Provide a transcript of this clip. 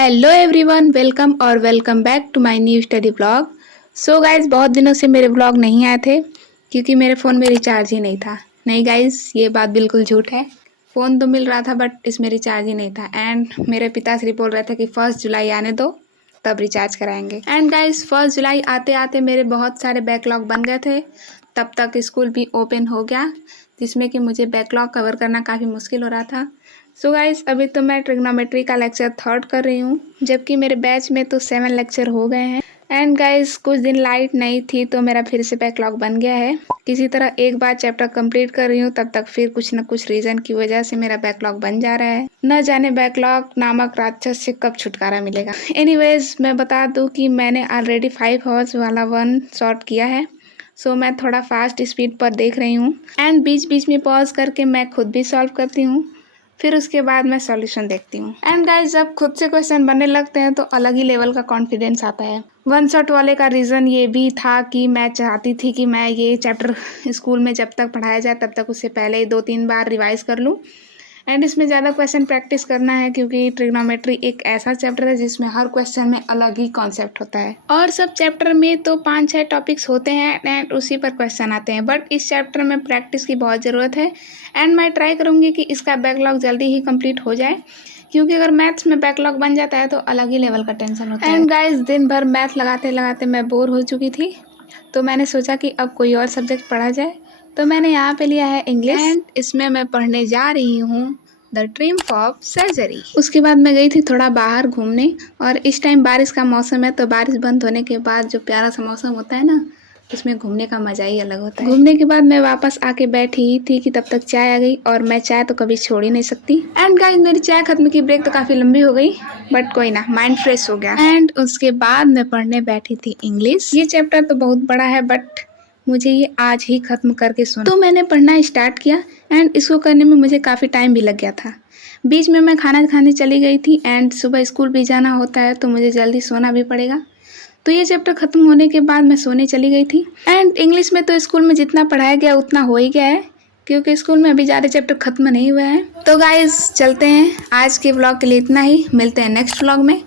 Hello everyone, welcome और welcome back to my new study blog. So guys, बहुत दिनों से मेरे ब्लॉग नहीं आए थे क्योंकि मेरे फ़ोन में रिचार्ज ही नहीं था। नहीं गाइज, ये बात बिल्कुल झूठ है। फ़ोन तो मिल रहा था बट इसमें रिचार्ज ही नहीं था। एंड मेरे पिताश्री बोल रहे थे कि 1 जुलाई आने दो तब रिचार्ज कराएंगे। एंड गाइज, 1 जुलाई आते आते मेरे बहुत सारे बैकलॉग बन गए थे। तब तक स्कूल भी ओपन हो गया, जिसमें कि मुझे बैकलॉग कवर करना काफ़ी मुश्किल हो रहा था। सो गाइस, अभी तो मैं ट्रिग्नोमेट्री का लेक्चर 3rd कर रही हूँ, जबकि मेरे बैच में तो 7 लेक्चर हो गए हैं। एंड गाइस, कुछ दिन लाइट नहीं थी तो मेरा फिर से बैकलॉग बन गया है। किसी तरह एक बार चैप्टर कंप्लीट कर रही हूँ, तब तक फिर कुछ न कुछ रीज़न की वजह से मेरा बैकलॉग बन जा रहा है। न जाने बैकलॉग नामक राक्षस से कब छुटकारा मिलेगा। एनीवेज, मैं बता दूँ कि मैंने ऑलरेडी 5 आवर्स वाला 1 शॉट किया है। सो मैं थोड़ा फास्ट स्पीड पर देख रही हूँ एंड बीच बीच में पॉज करके मैं खुद भी सॉल्व करती हूँ। फिर उसके बाद मैं सॉल्यूशन देखती हूँ। एंड गाइस, जब खुद से क्वेश्चन बनने लगते हैं तो अलग ही लेवल का कॉन्फिडेंस आता है। 1 शॉट वाले का रीज़न ये भी था कि मैं चाहती थी कि मैं ये चैप्टर स्कूल में जब तक पढ़ाया जाए तब तक उससे पहले ही 2-3 बार रिवाइज कर लूँ। एंड इसमें ज़्यादा क्वेश्चन प्रैक्टिस करना है क्योंकि ट्रिग्नोमेट्री एक ऐसा चैप्टर है जिसमें हर क्वेश्चन में अलग ही कॉन्सेप्ट होता है। और सब चैप्टर में तो 5-6 टॉपिक्स होते हैं एंड उसी पर क्वेश्चन आते हैं, बट इस चैप्टर में प्रैक्टिस की बहुत ज़रूरत है। एंड मैं ट्राई करूँगी कि इसका बैकलॉग जल्दी ही कंप्लीट हो जाए, क्योंकि अगर मैथ्स में बैकलॉग बन जाता है तो अलग ही लेवल का टेंशन होता है। एंड गाइस, दिन भर मैथ लगाते लगाते मैं बोर हो चुकी थी, तो मैंने सोचा कि अब कोई और सब्जेक्ट पढ़ा जाए। तो मैंने यहाँ पे लिया है इंग्लिश एंड इसमें मैं पढ़ने जा रही हूँ द ट्रिम्फ ऑफ सर्जरी। उसके बाद मैं गई थी थोड़ा बाहर घूमने, और इस टाइम बारिश का मौसम है, तो बारिश बंद होने के बाद जो प्यारा सा मौसम होता है ना, उसमें घूमने का मज़ा ही अलग होता है। घूमने के बाद मैं वापस आके बैठी ही थी कि तब तक चाय आ गई, और मैं चाय तो कभी छोड़ ही नहीं सकती। एंड गाइस, मेरी चाय खत्म की, ब्रेक तो काफ़ी लंबी हो गई, बट कोई ना, माइंड फ्रेश हो गया। एंड उसके बाद मैं पढ़ने बैठी थी इंग्लिश। ये चैप्टर तो बहुत बड़ा है बट मुझे ये आज ही ख़त्म करके सुना, तो मैंने पढ़ना स्टार्ट किया। एंड इसको करने में मुझे काफ़ी टाइम भी लग गया था। बीच में मैं खाना खाने चली गई थी एंड सुबह स्कूल भी जाना होता है, तो मुझे जल्दी सोना भी पड़ेगा। तो ये चैप्टर ख़त्म होने के बाद मैं सोने चली गई थी। एंड इंग्लिश में तो स्कूल में जितना पढ़ाया गया उतना हो ही गया है, क्योंकि स्कूल में अभी ज़्यादा चैप्टर ख़त्म नहीं हुआ है। तो गाइज़, चलते हैं। आज के व्लॉग के लिए इतना ही, मिलते हैं नेक्स्ट व्लॉग में।